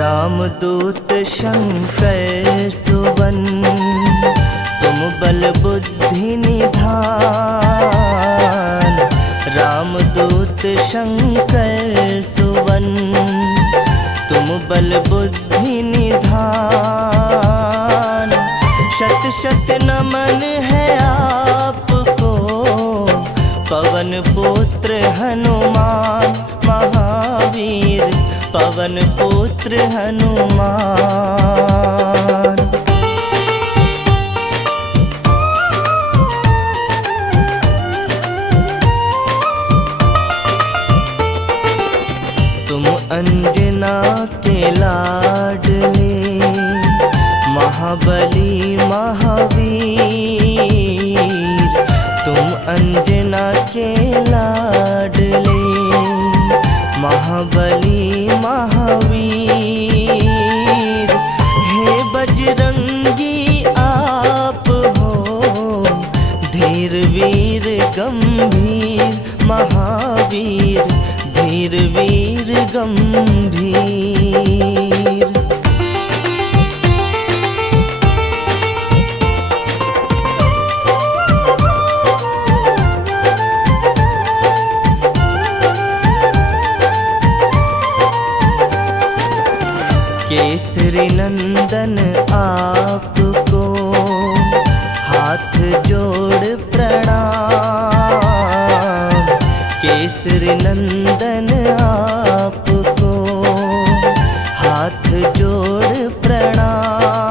रामदूत शंकर सुवन, तुम बल बुद्धि निधान। रामदूत शंकर सुवन, तुम बल बुद्धि निधान। शत शत नमन है आपको, पवन पुत्र हनुमान महावीर, पवन पुत्र हनुमान। तुम अंजना के लाडले, महाबली महावीर। तुम अंजना के लाडले, महाबली महावीर। हे बजरंगी आप हो, धीर वीर गंभीर महावीर, धीर वीर गंभीर। केसरी नंदन आपको, हाथ जोड़ प्रणाम। केसरी नंदन आपको, हाथ जोड़ प्रणाम।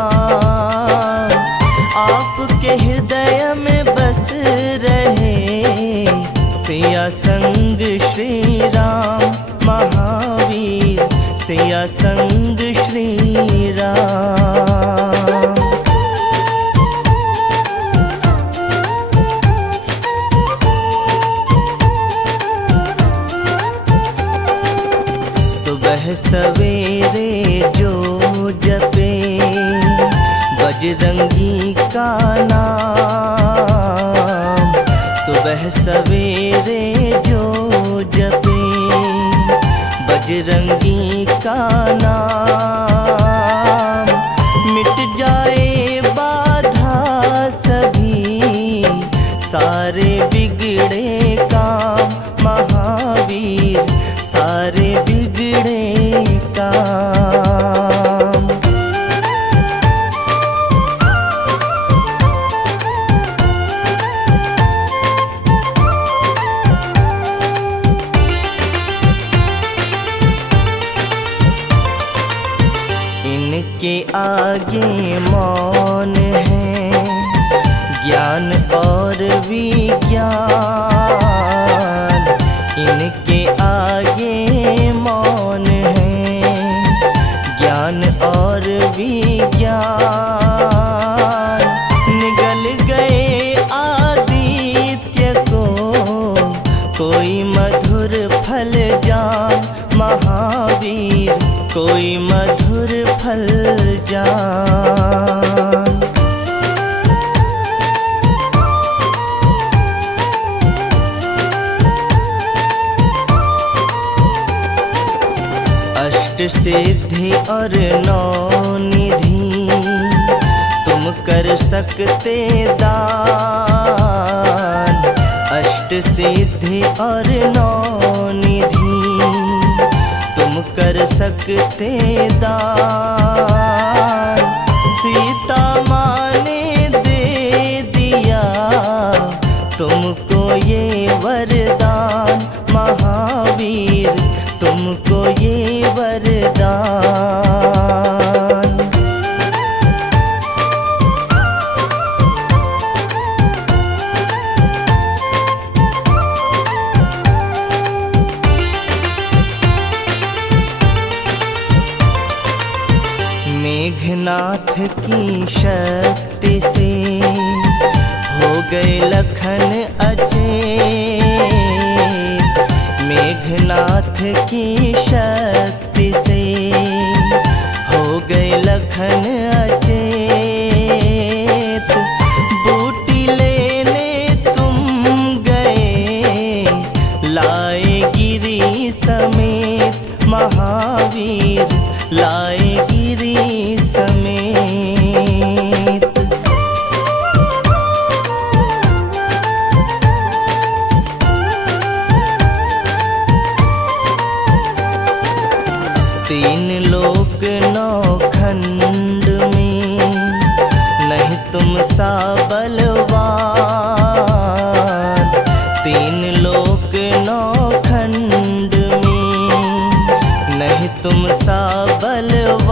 आपके हृदय में बस रहे, सिया संग श्री राम महावीर, सिया संग श्री राम। सुबह सवेरे जो जपे, बजरंगी का नाम। सुबह सवेरे जो जपे, बजरंगी का नाम। मिट जाए बाधा सभी, सारे बिगड़े काम महावीर, सारे बिगड़े काम। इनके आगे मौन है, ज्ञान और विज्ञान। इनके आगे मौन है, ज्ञान और विज्ञान। निगल गए आदित्य को, कोई मधुर फल जान महावीर, कोई मधुर फल जान। अष्ट सिद्धि और नौ निधि, तुम कर सकते दान। अष्ट सिद्धि और नौ निधि, तुम कर सकते दान। सीता माँ ने दे दिया तुमको ये वरदान महावीर, तुमको ये वरदान। मेघनाथ की शक्ति से हो गए लखन अचेत। मेघनाथ की शक्ति से हो गए लखन अचेत। बूटी लेने तुम गए, लाए गिरी समेत महावीर, लाए गिरी समेत। तीन लोक नौ खंड में नहीं तुम सा बलवान। तीन लोक नौ खंड में नहीं तुम सा बलवान।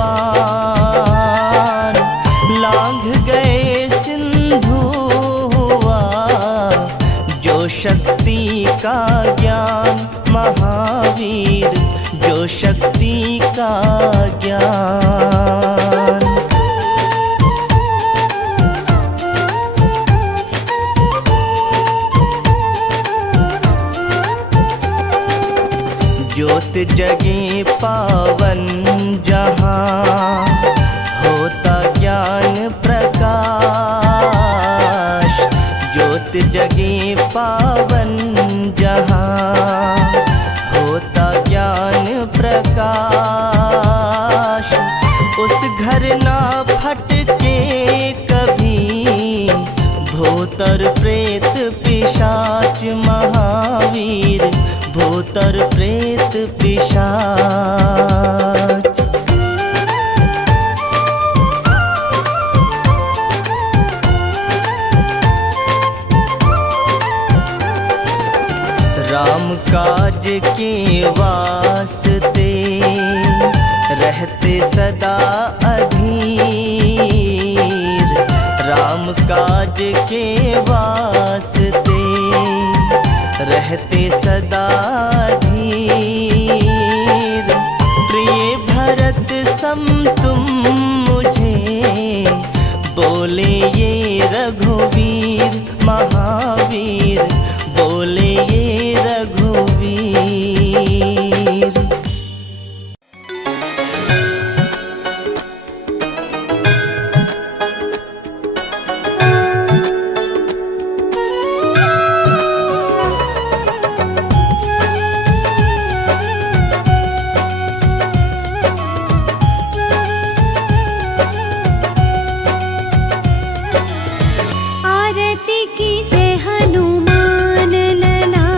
लांघ गए सिंधु हुआ जो शक्ति का ज्ञान महावीर, जो शक्ति का ज्ञान। ज्योत जगे पावन जहाँ होता ज्ञान प्रकाश। ज्योत जगे पावन जहाँ होता ज्ञान प्रकाश। उस घर ना फटके कभी भूतर प्रेत पिशाच महावीर, भूतर प्रेत पिशाच। राम काज के वास्ते रहते सदा अधीर। राम काज के वास्ते रहते सदा धीर। प्रिय भरत सम तुम मुझे बोले ये रघुवीर महावीर, बोले ये रघुवीर। आरती की जय हनुमान लला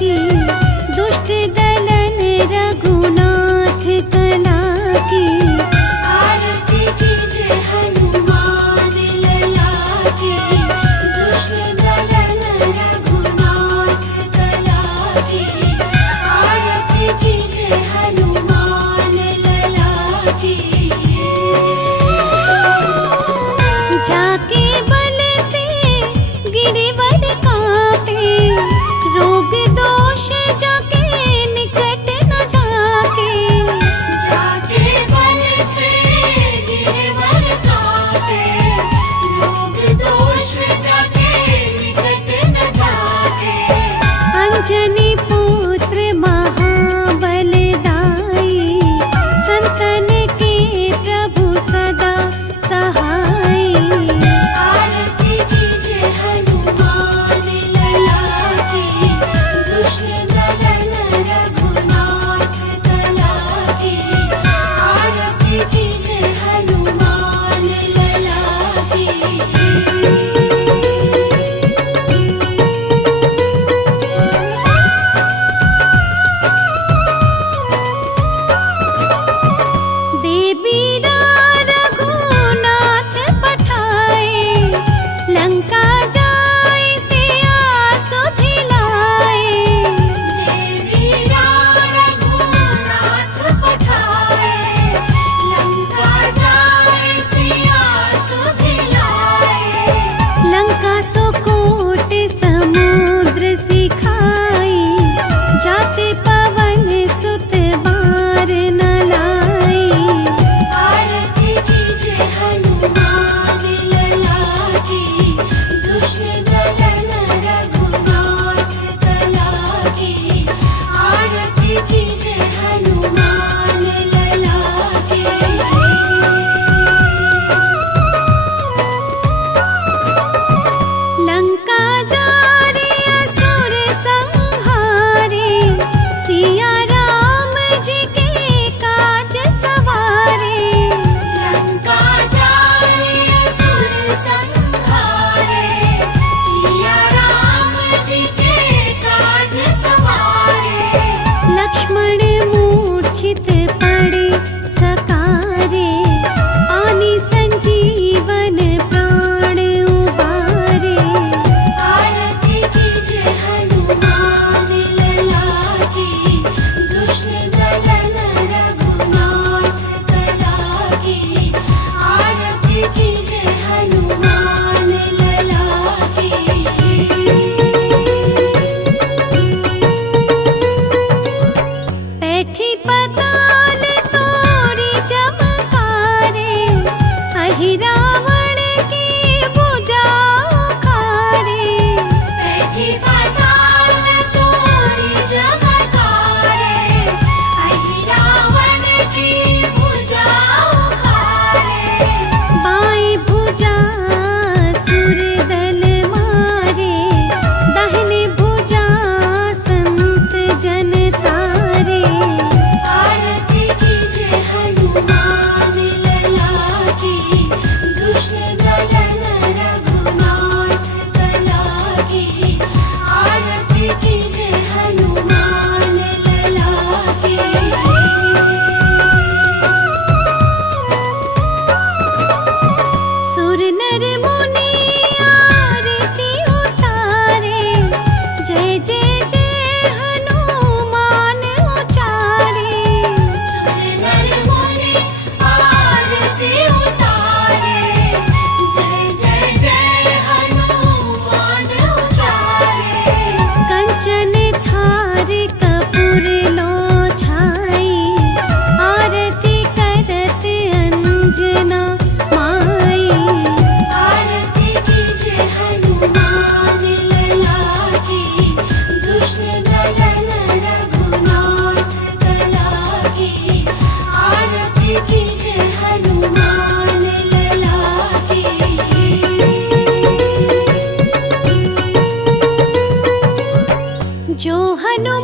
की, दुष्ट दलन रघुनाथ कला की। आरती की जय हनुमान लला की, दुष्ट दलन रघुनाथ कला की। आरती की जय हनुमान लला की। जाके बन से गिरिवर कापे, रोग दोष जाके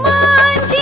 हनुमान जी